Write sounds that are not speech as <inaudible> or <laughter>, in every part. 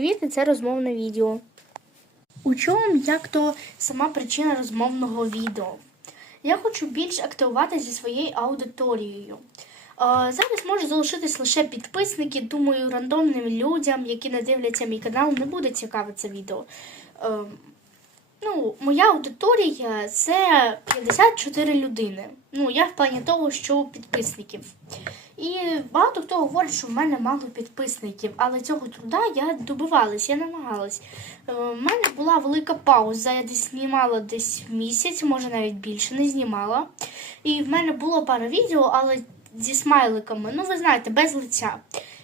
Привіт, це розмовне відео. У чому як то сама причина розмовного відео? Я хочу більш активувати зі своєю аудиторією. Зараз можу залишитись лише підписники. Думаю, рандомним людям, які не дивляться мій канал, не буде цікаве це відео. Ну, моя аудиторія це 54 людини. Ну, я в плані того, що підписників. І багато хто говорить, що в мене мало підписників, але цього труда я добивалась, я намагалась. Е, У мене була велика пауза, я десь знімала десь місяць, може навіть більше не знімала. І в мене було пара відео, але зі смайликами, ну ви знаєте, без лиця.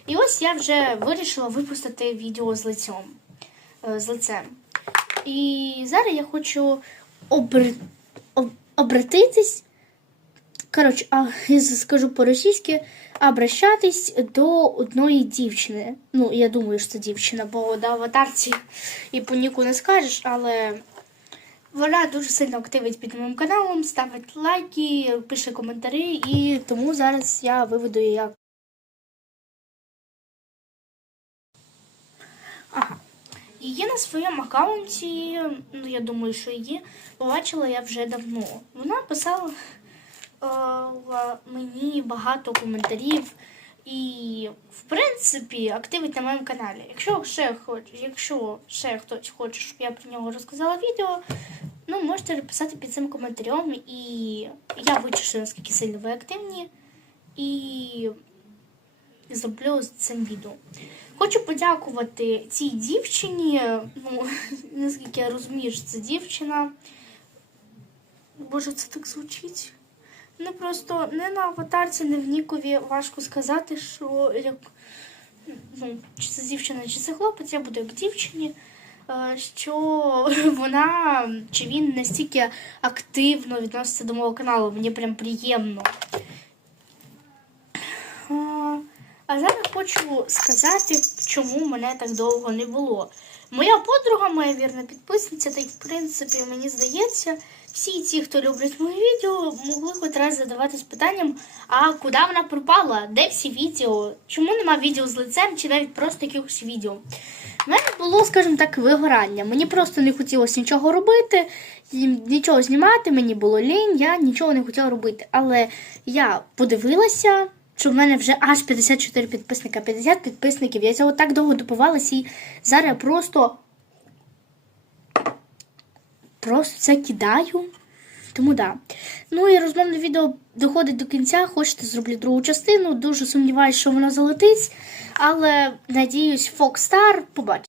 І ось я вже вирішила випустити відео з лицем. е, З лицем. І зараз я хочу обр... об... обратитись. Коротше, а, я скажу по-російськи, обращатись до одної дівчини. Ну, я думаю, що це дівчина, бо до аватарці і по ніку не скажеш, але вона дуже сильно активить під моїм каналом, ставить лайки, пише коментарі, і тому зараз я виведу її як. Ага. Її на своєму аккаунті, ну я думаю, що її побачила я вже давно. Вона писала мені багато коментарів і, в принципі, активить на моєму каналі. Якщо ще хоч, якщо ще хтось хоче, щоб я про нього розказала відео, ну можете написати під цим коментарем, і я вичислю, наскільки сильно ви активні, і зроблю з цим відео. Хочу подякувати цій дівчині. Ну, <laughs> наскільки я розумію, що це дівчина. Боже, це так звучить. Ну просто не на аватарці, не в Нікові важко сказати, що як ну, чи це дівчина, чи це хлопець, я буду як дівчині. е, Що <laughs> вона чи він настільки активно відноситься до мого каналу, мені прям приємно. А, А зараз хочу сказати, чому мене так довго не було. Моя подруга, моя вірна підписниця, та й в принципі, мені здається, всі ті, хто люблять мої відео, могли хоч раз задаватись питанням, а куди вона пропала? Де всі відео? Чому нема відео з лицем чи навіть просто якихось відео? У мене було, скажімо так, вигорання. Мені просто не хотілося нічого робити, нічого знімати, мені було лінь, я нічого не хотіла робити. Але я подивилася, що в мене вже аж 54 підписника, 50 підписників. Я цього так довго добивалася, і зараз я просто, просто це кидаю. Тому да. Ну і розмовне відео доходить до кінця. Хочете зроблю другу частину. Дуже сумніваюся, що воно залетить. Але надіюсь, Фокстар побачить.